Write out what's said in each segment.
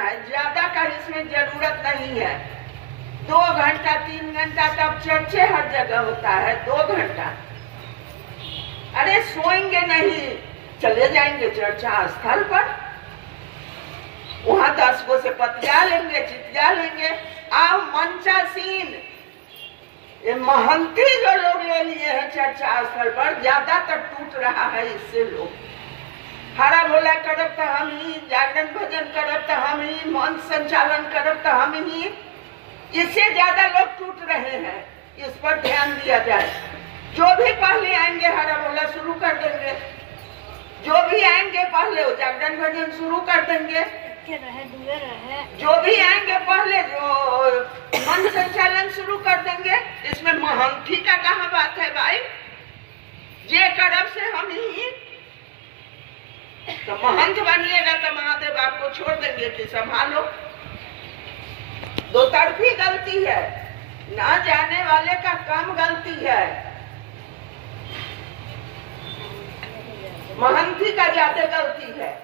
है, ज्यादा का इसमें जरूरत नहीं है। 2 घंटा 3 घंटा तब चर्चे हर जगह होता है, 2 घंटा। अरे सोएंगे नहीं, चले जाएंगे चर्चा स्थल पर, वहां 10 गो से पतिया लेंगे, चितिया लेंगे। आप मंचासीन ये महंती जो लोग ले लिए हैं चर्चा स्थल पर, ज्यादातर टूट रहा है इससे। लोग हरा भोला करब तो हम ही, जागरण भजन करब तो हम ही, मंच संचालन करब तो हम ही, इससे ज्यादा लोग टूट रहे हैं। इस पर ध्यान दिया जाए। जो भी पहले आएंगे हरा भोला शुरू कर देंगे, जो भी आएंगे पहले वो जागरण भजन शुरू कर देंगे, जो भी आएंगे पहले जो मन संचालन शुरू कर देंगे। इसमें महंती का कहाँ बात है भाई? जे करब से हम ही तो महंत बनिएगा तो महादेव आपको छोड़ देंगे कि संभालो। 2 तरफी गलती है, ना जाने वाले का कम गलती है, महंती का ज्यादा गलती है।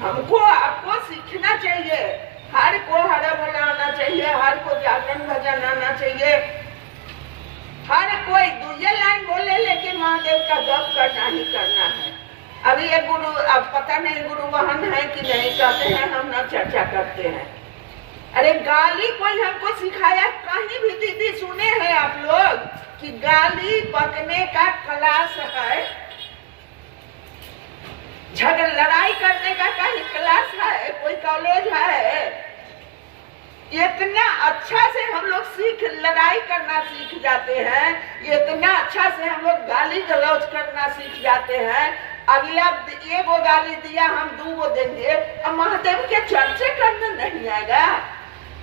हमको आपको सीखना चाहिए, हर को हरा भला आना चाहिए, हर को जागरण भजन आना चाहिए, हर कोई 2 लाइन बोले लेकिन महादेव का गप करना ही करना है। अभी ये गुरु, अब पता नहीं गुरु वाहन है कि नहीं, कहते हैं हम ना चर्चा करते हैं। अरे गाली कोई हमको सिखाया? कहीं भी दीदी सुने हैं आप लोग कि गाली बकने का क्लास है, झगड़ लड़ाई करने का कहीं क्लास है, कोई कॉलेज है? इतना अच्छा से हम लोग लड़ाई करना सीख जाते हैं, इतना अच्छा से हम लोग गाली गलौज करना सीख जाते हैं। अगला 1 गो गाली दिया, हम 2 गो देंगे, अब महादेव के चर्चे करने नहीं आएगा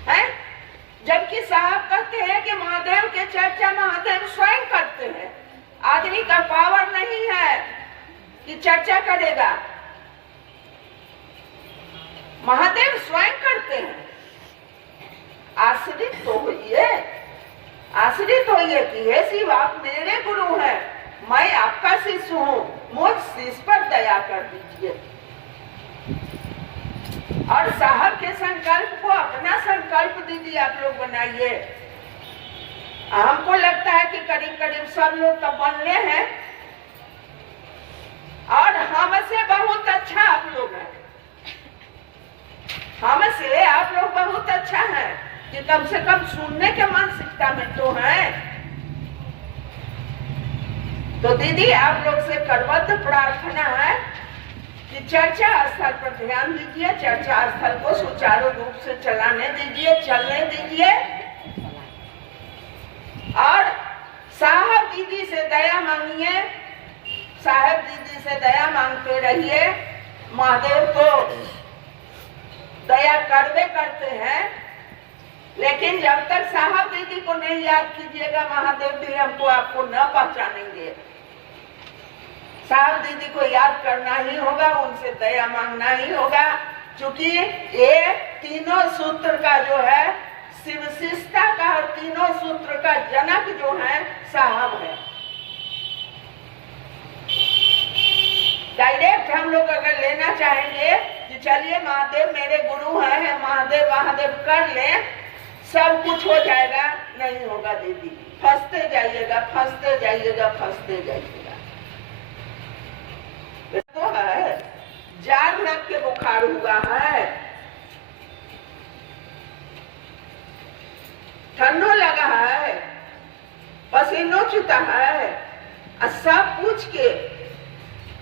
है? जबकि साहब कहते हैं कि महादेव के चर्चा महादेव स्वयं करते हैं। आदमी का पावर नहीं है कि चर्चा करेगा, महादेव स्वयं करते हैं। आश्रित तो होइए, आश्रित होइए कि हे शिव आप मेरे गुरु हैं, मैं आपका शिष्य हूँ, मुझ शिष्य पर दया कर दीजिए। और साहब के संकल्प को अपना संकल्प दीजिए, आप लोग बनाइए। हमको लगता है कि करीब करीब सब लोग तो बनले हैं और हमसे बहुत अच्छा आप लोग हैं, हमसे आप लोग बहुत अच्छा है कि कम से कम सुनने के मानसिकता में तो है। तो दीदी आप लोग से करबद्ध प्रार्थना है कि चर्चा स्थल पर ध्यान दीजिए, चर्चा स्थल को सुचारू रूप से चलाने दीजिए, चलने दीजिए। और साहब दीदी से दया मांगिए, साहब दीदी से दया मांगते रहिए। महादेव तो दया करवे करते हैं, लेकिन जब तक साहब दीदी को नहीं याद कीजिएगा महादेव भी हमको आपको न पहचानेंगे। साहब दीदी को याद करना ही होगा, उनसे दया मांगना ही होगा, क्योंकि ये तीनों सूत्र का जो है शिवशिष्टता का और तीनों सूत्र का जनक जो है साहब है। डायरेक्ट हम लोग अगर लेना चाहेंगे कि चलिए महादेव मेरे गुरु हैं, महादेव महादेव कर लें, सब कुछ हो जाएगा, नहीं होगा दीदी। फंसते जाइएगा, फंसते जाइएगा, फंसते जाइएगा। तो है जाड़ लग के बुखार हुआ है, ठंडो लगा है, पसीनो चुता है, और सब पूछ के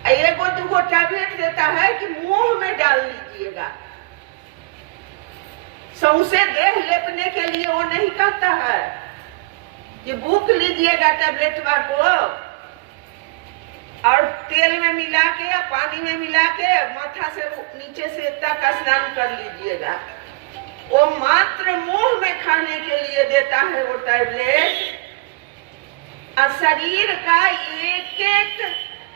1-2 टैबलेट देता है कि मुंह में डाल लीजिएगा। सौंसे देह लेपने के लिए वो नहीं कहता है कि भूख लीजिएगा टैबलेट को और तेल में मिला के या पानी में मिला के माथा से नीचे से तक स्नान कर लीजिएगा। वो मात्र मुंह में खाने के लिए देता है वो टैबलेट, और शरीर का एक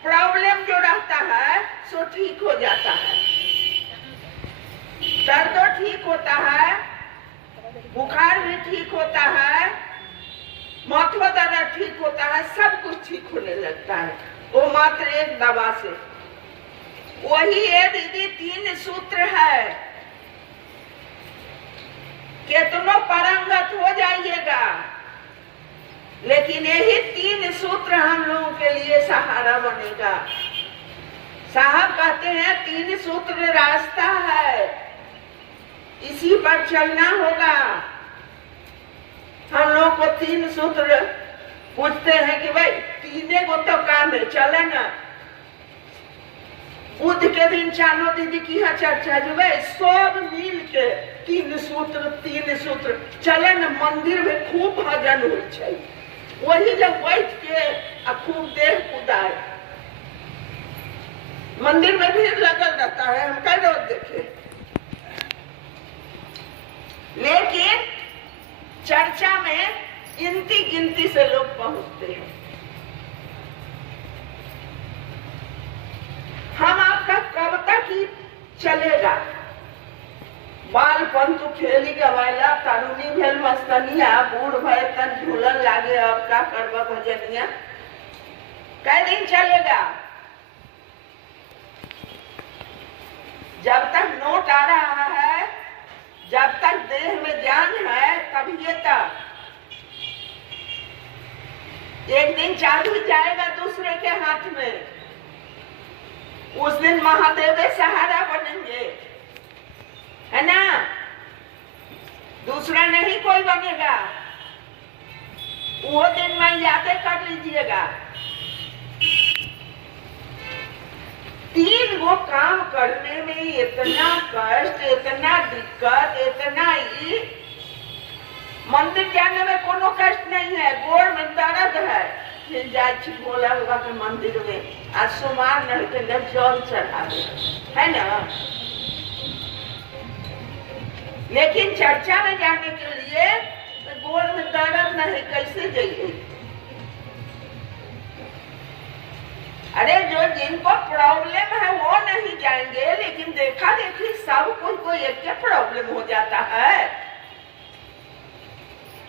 प्रॉब्लम जो रहता है सो ठीक हो जाता है। दर्द तो ठीक होता है, बुखार भी ठीक होता है, माथा दर्द ठीक होता है, सब कुछ ठीक होने लगता है वो मात्र एक दवा से। वही है दीदी, 3 सूत्र है। कितनो पारंगत हो जाइएगा, लेकिन यही 3 सूत्र हम लोगों के लिए सहारा बनेगा। साहब कहते हैं 3 सूत्र रास्ता है, इसी पर चलना होगा। हम लोग को 3 सूत्र पूछते हैं कि भाई 3 को तो काम है, चले ना। बुध के दिन चानो दीदी की है चर्चा, जो भाई सब मिल के 3 सूत्र चले न। मंदिर में खूब भजन हो, वही जब बैठ के खूब देह कुदाए, मंदिर में भीड़ लगल रहता है, हम कई रोज देखे। लेकिन चर्चा में गिनती गिनती से लोग पहुंचते हैं। हम आपका कब तक ही चलेगा? बालपन तो खेली गवाला, तरुणी भेल मस्तनिया, बूढ़ भय तन झूलन लागे, अब का करवा भजनिया। कै दिन चलेगा? जब तक नोट आ रहा है, जब तक देह में जान है, तभी तक। एक दिन चाबी जाएगा दूसरे के हाथ में, उस दिन महादेव सहारा बनेंगे, है ना? दूसरा नहीं कोई बनेगा। वो दिन में यादें कर लीजिएगा। 3 वो काम करने में इतना कष्ट, इतना दिक्कत, इतना ही। मंदिर जाने में कोनो कष्ट नहीं है, गोड़ में दर्द है, फिर जाए भोला बाबा के मंदिर में आज सोमवार नहीं के जल चढ़ावे, है ना? लेकिन चर्चा में जाने के लिए तो गोड़ में दर्द नहीं, कैसे जाइए? अरे जो जिनको प्रॉब्लम है वो नहीं जाएंगे, लेकिन देखा देखी सब को एक प्रॉब्लम हो जाता है।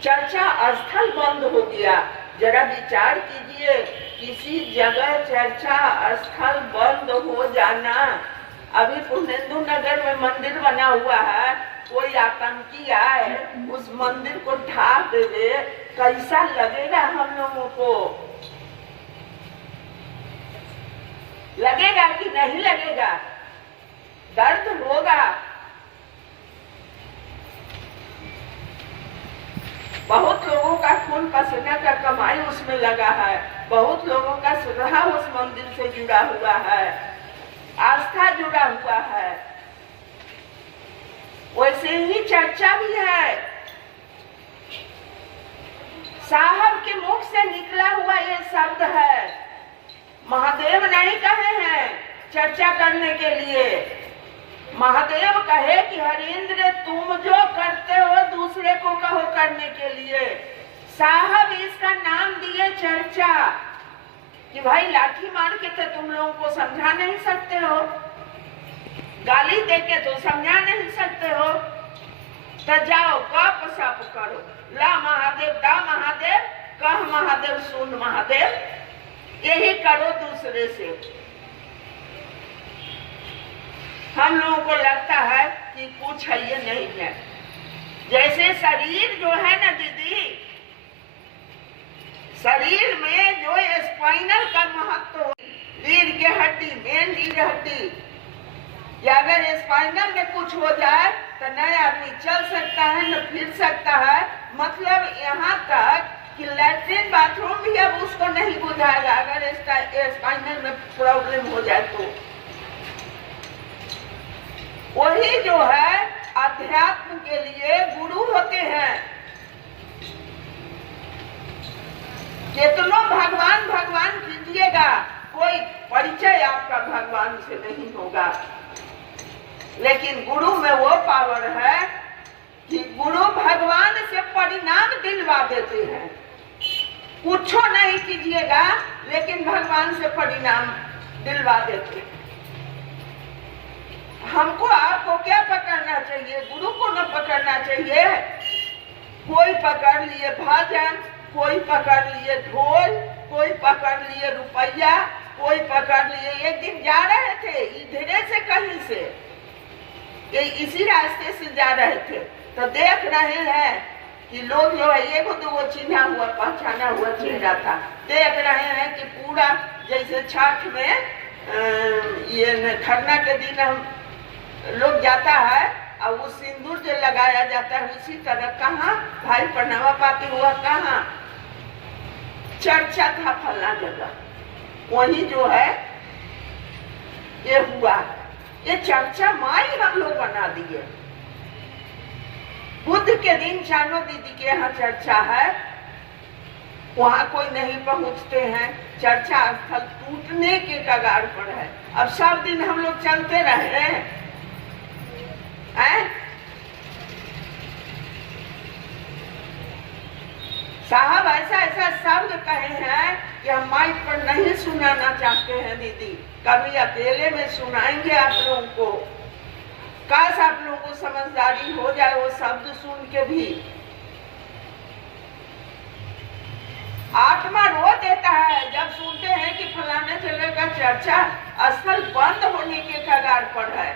चर्चा स्थल बंद हो गया। जरा विचार कीजिए, किसी जगह चर्चा स्थल बंद हो जाना। अभी पुण्येंदु नगर में मंदिर बना हुआ है, कोई आतंकी आए उस मंदिर को ढा दे, कैसा लगेगा हम लोगों को? लगेगा कि नहीं लगेगा? दर्द होगा। बहुत लोगों का खून पसीना का कमाई उसमें लगा है, बहुत लोगों का श्रद्धा उस मंदिर से जुड़ा हुआ है, आस्था जुड़ा हुआ है। वैसे ही चर्चा भी है। साहब के मुख से निकला हुआ ये शब्द है, महादेव नहीं कहे हैं चर्चा करने के लिए। महादेव कहे कि हरीन्द्र तुम जो करते हो दूसरे को कहो करने के लिए। साहब इसका नाम दिए चर्चा, कि भाई लाठी मार के तो तुम लोगों को समझा नहीं सकते हो, गाली दे के तो समझा नहीं सकते हो, तो जाओ गप सप करो, ला महादेव दा महादेव, कह महादेव सुन महादेव, यही करो दूसरे से। हम लोगों को लगता है कि कुछ है ये नहीं है। जैसे शरीर जो है ना दीदी, शरीर में जो स्पाइनल का महत्व, रीढ़ के हड्डी, मेन रीढ़ हड्डी, या अगर स्पाइनल में कुछ हो जाए तो नया आदमी चल सकता है न फिर सकता है। मतलब यहाँ तक कि लैट्रिन बाथरूम भी अब उसको नहीं बुझाएगा अगर स्पाइनल में प्रॉब्लम हो जाए तो। वही जो है अध्यात्म के लिए गुरु होते हैं। कितनों भगवान भगवान कीजिएगा, कोई परिचय आपका भगवान से नहीं होगा। लेकिन गुरु में वो पावर है कि गुरु भगवान से परिणाम दिलवा देते हैं। कुछ नहीं कीजिएगा लेकिन भगवान से परिणाम दिलवा देते हैं। हमको आपको क्या पकड़ना चाहिए? गुरु को न पकड़ना चाहिए। कोई पकड़ लिए भजन, कोई पकड़ लिए ढोल, कोई पकड़ लिए रुपया, कोई पकड़ लिए। एक दिन जा रहे थे इधरे से कहीं से, ये इसी रास्ते से जा रहे थे, तो देख रहे हैं कि लोग जो है ये तो वो चिन्हा हुआ पहचाना हुआ चेहरा था। देख रहे हैं कि पूरा जैसे छठ में ये खरना के दिन हम लोग जाता है और वो सिंदूर जो लगाया जाता है उसी तरह। कहाँ भाई पढ़नावा पाती हुआ, कहाँ चर्चा था फला जगह, वही जो है ये हुआ। ये चर्चा माई हम लोग बना दिए। बुद्ध के दिन चानो दीदी के यहाँ चर्चा है, वहां कोई नहीं पहुंचते हैं, चर्चा स्थल टूटने के कगार पर है। अब सब दिन हम लोग चलते रहे हैं। साहब ऐसा ऐसा शब्द कहे हैं कि हम माइक पर नहीं सुनाना चाहते हैं दीदी, कभी अकेले में सुनाएंगे आप लोगों को। काश आप लोगों को समझदारी हो जाए वो शब्द सुन के भी। आत्मा रो देता है जब सुनते हैं कि फलाने जगह का चर्चा स्थल बंद होने के कगार पर है।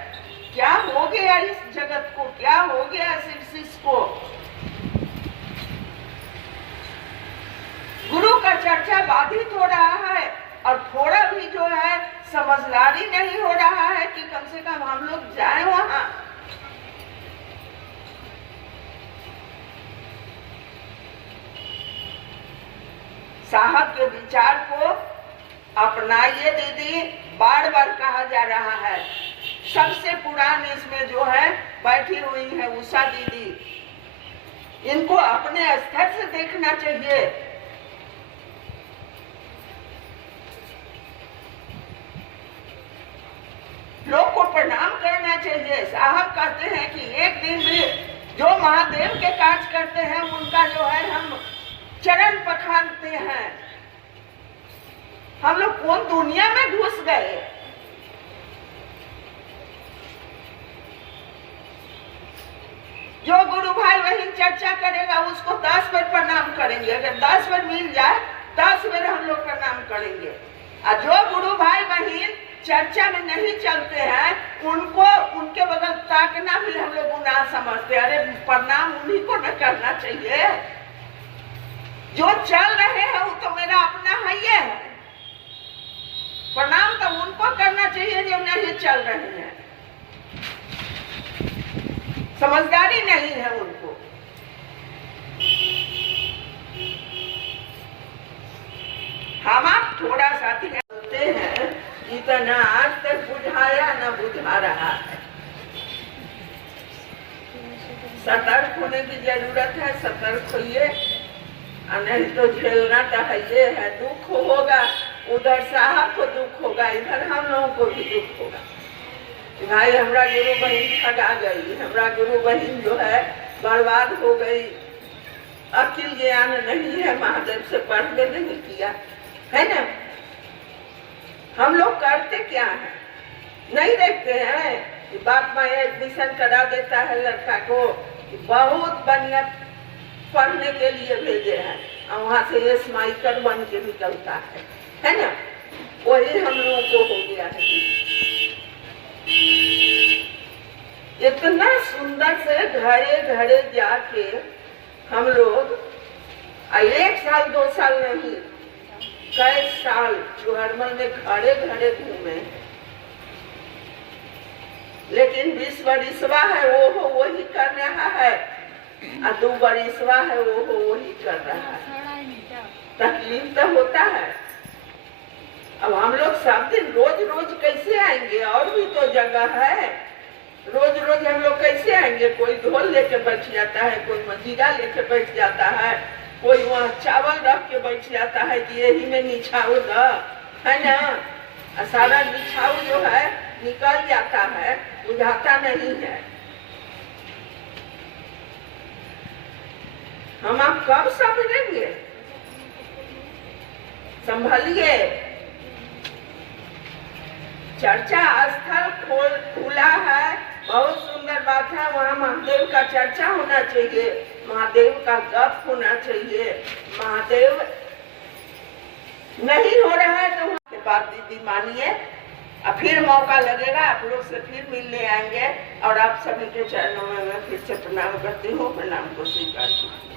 क्या हो गया इस जगत को, क्या हो गया शिव को। गुरु का चर्चा बाधित हो रहा है और थोड़ा भी जो है समझदारी नहीं हो रहा है कि कम से कम हम लोग जाएं वहां। साहब के विचार को अपनाइए दीदी, बार बार कहा जा रहा है। सबसे पुरानी इसमें जो है बैठी हुई है उषा दीदी, इनको अपने स्तर से देखना चाहिए। लोग को प्रणाम करना चाहिए। साहब कहते हैं कि एक दिन भी जो महादेव के कार्य करते हैं उनका जो है हम चरण पखारते हैं। हम लोग कौन दुनिया में घुस गए। जो गुरु भाई वही चर्चा करेगा उसको 10 बार प्रणाम करेंगे। अगर 10 बार मिल जाए 10 बार हम लोग प्रणाम करेंगे। और जो गुरु भाई बहन चर्चा में नहीं चलते हैं उनको उनके बगल ताकना भी हम लोग गुनाह समझते। अरे प्रणाम उन्हीं को न करना चाहिए। जो चल रहे हैं वो तो मेरा अपना है ही है। प्रणाम तो उनको करना चाहिए जो नहीं चल रहे हैं। समझदारी नहीं है उनको। हम आप थोड़ा सा बोलते हैं इतना आज तक बुझाया न बुझा रहा है। सतर्क होने की जरूरत है। सतर्क होइए, नहीं तो झेलना तो है ये है। दुख होगा, उधर साहब को दुख होगा, इधर हम लोगों को भी दुख होगा। भाई हमारा गुरु बहन ठगा गई, हमारा गुरु बहन जो है बर्बाद हो गई। अकिल ज्ञान नहीं है, महादेव से पढ़ने नहीं किया है ना। हम लोग करते क्या है, नहीं देखते हैं कि बाप माँ एडमिशन करा देता है लड़का को, बहुत बढ़िया पढ़ने के लिए भेजे हैं और वहां से स्माइकर बन के निकलता है ना। वही हम लोगों को हो गया है। इतना सुंदर से घरे घरे जाके हम लोग 1 साल 2 साल नहीं कई साल चुहरमल में घरे घरे घूमे। लेकिन 20 बरिसवा है वो वही कर रहा है और 2 बरिसवा है वो वही कर रहा है। तकलीफ तो होता है। अब हम लोग सब दिन रोज रोज कैसे आएंगे, और भी तो जगह है। रोज रोज हम लोग कैसे आएंगे। कोई ढोल लेके बैठ जाता है, कोई मजीरा लेके बैठ जाता है, कोई वहाँ चावल रख के बैठ जाता है कि यही में निछाऊ है ना। सारा निछाऊ जो है निकल जाता है, बुझाता नहीं है। हम आप कब समझेंगे, संभलिए। चर्चा स्थल खुला है, बहुत सुंदर बात है। वहाँ महादेव का चर्चा होना चाहिए, महादेव का गप होना चाहिए। महादेव नहीं हो रहा है तो बात दीदी मानिए, और फिर मौका लगेगा आप लोग से फिर मिलने आएंगे। और आप सभी के चरणों में मैं फिर से प्रणाम करती हूँ, प्रणाम को स्वीकार करती हूँ।